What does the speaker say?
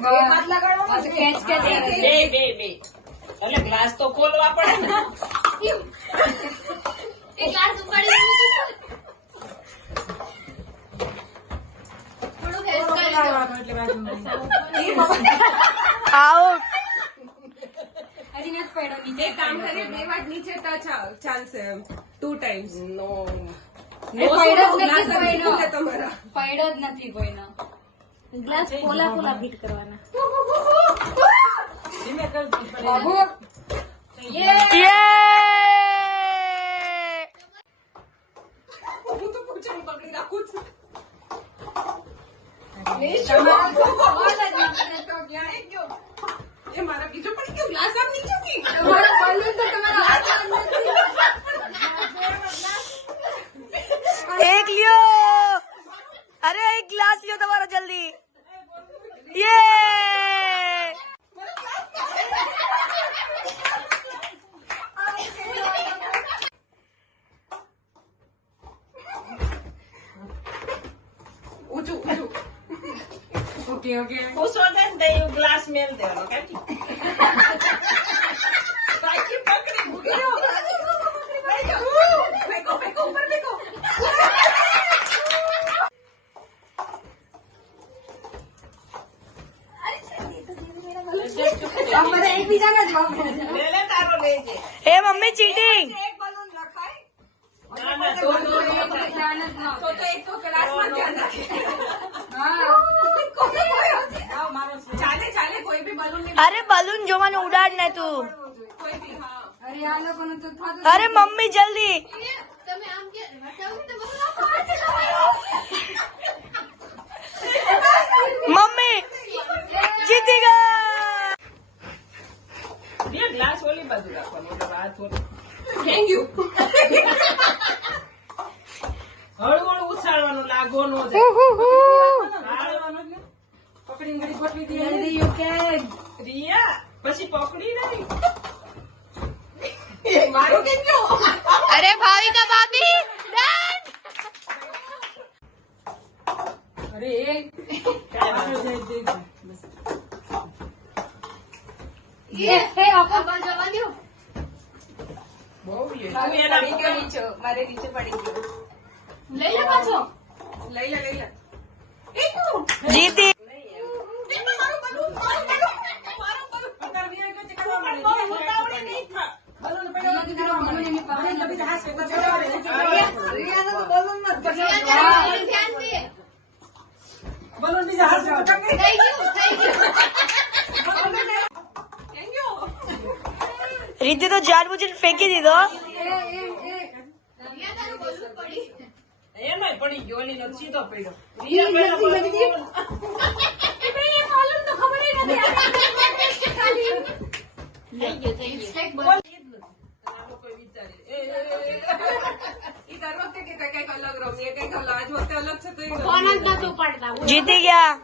બે એટલે ગ્લાસ તો ખોલવા પડે ને. ગ્લાસ ઉપાડી આઉટ. એક કામ કરીએ, 2 વાર નીચે ટચ ચાલશે 2 times. નો તમારા પડ્યો જ નથી કોઈનો. ગ્લાસ પોલા ફીટ કરવાના. હું તો પૂછાની પકડી રાખું છું. એ મારા બીજો પડી ગયો ગ્લાસ આમ નીચેથી. એક લ્યો. અરે એક ગ્લાસ લ્યો તમારો જલ્દી. યે. ઊંચું ઊંચું. Okay okay. પૂછો છે ને તો એવું ગ્લાસ મેલ દેવાનો કાકી. બાકી પકડી મૂકી દો. ફેંકો ફેંકો ઉપર ફેંકો. લે લે તારો લેજે. એ મમ્મી ચીટિંગ. એક બલૂન રખાય. ના, ના, તો તો એક તો ક્લાસમાં ધ્યાન રાખે. ચાલે ચાલે કોઈ બી બલૂન ની અરે બલૂન જોવાનું ઉડાડ ને તું. કોઈ બી હા. અરે મમ્મી જલ્દી. તમે આમ કે મમ્મી જીતી ગયા. બે ગ્લાસ ઓલી બાજુ રાખવાનો એટલે હાથ ઓલી. Thank you. હળવું હળવું ઉછાળવાનું, લાગો નો જાય. પકડીને ઘડી ગોઠવી દઈએ. રિયા પછી પકડી નહીં. મારું કેમ ગયો? અરે ભાવિકા ભાભી અરે એ જવા દો. બહુ પડી ગયો નીચે. મારે નીચે પડી ગયો. લઈ લે પાછો. લઈ લે લઈ લે. જીતી. ધ્યાન દે. બલૂન બીજા હાથ થઈ ગયું થઈ ગયું. રીતિ તો જાનબૂજીને ફેંકી દીધો. રિયા તારું બોલું પડી. એમાંય પડી ગયો, ઓલીનો સીધો પડ્યો. રિયા પહેલા પડી. થઈ ગયું. આમાં કોઈ વિચારે. ઈ દર વખતે કે કઈક અલગ રમીએ, કઈક અલગ. આજ વખતે અલગ છે તો એ ફોન જ નતું પડતા. જીતી ગયા.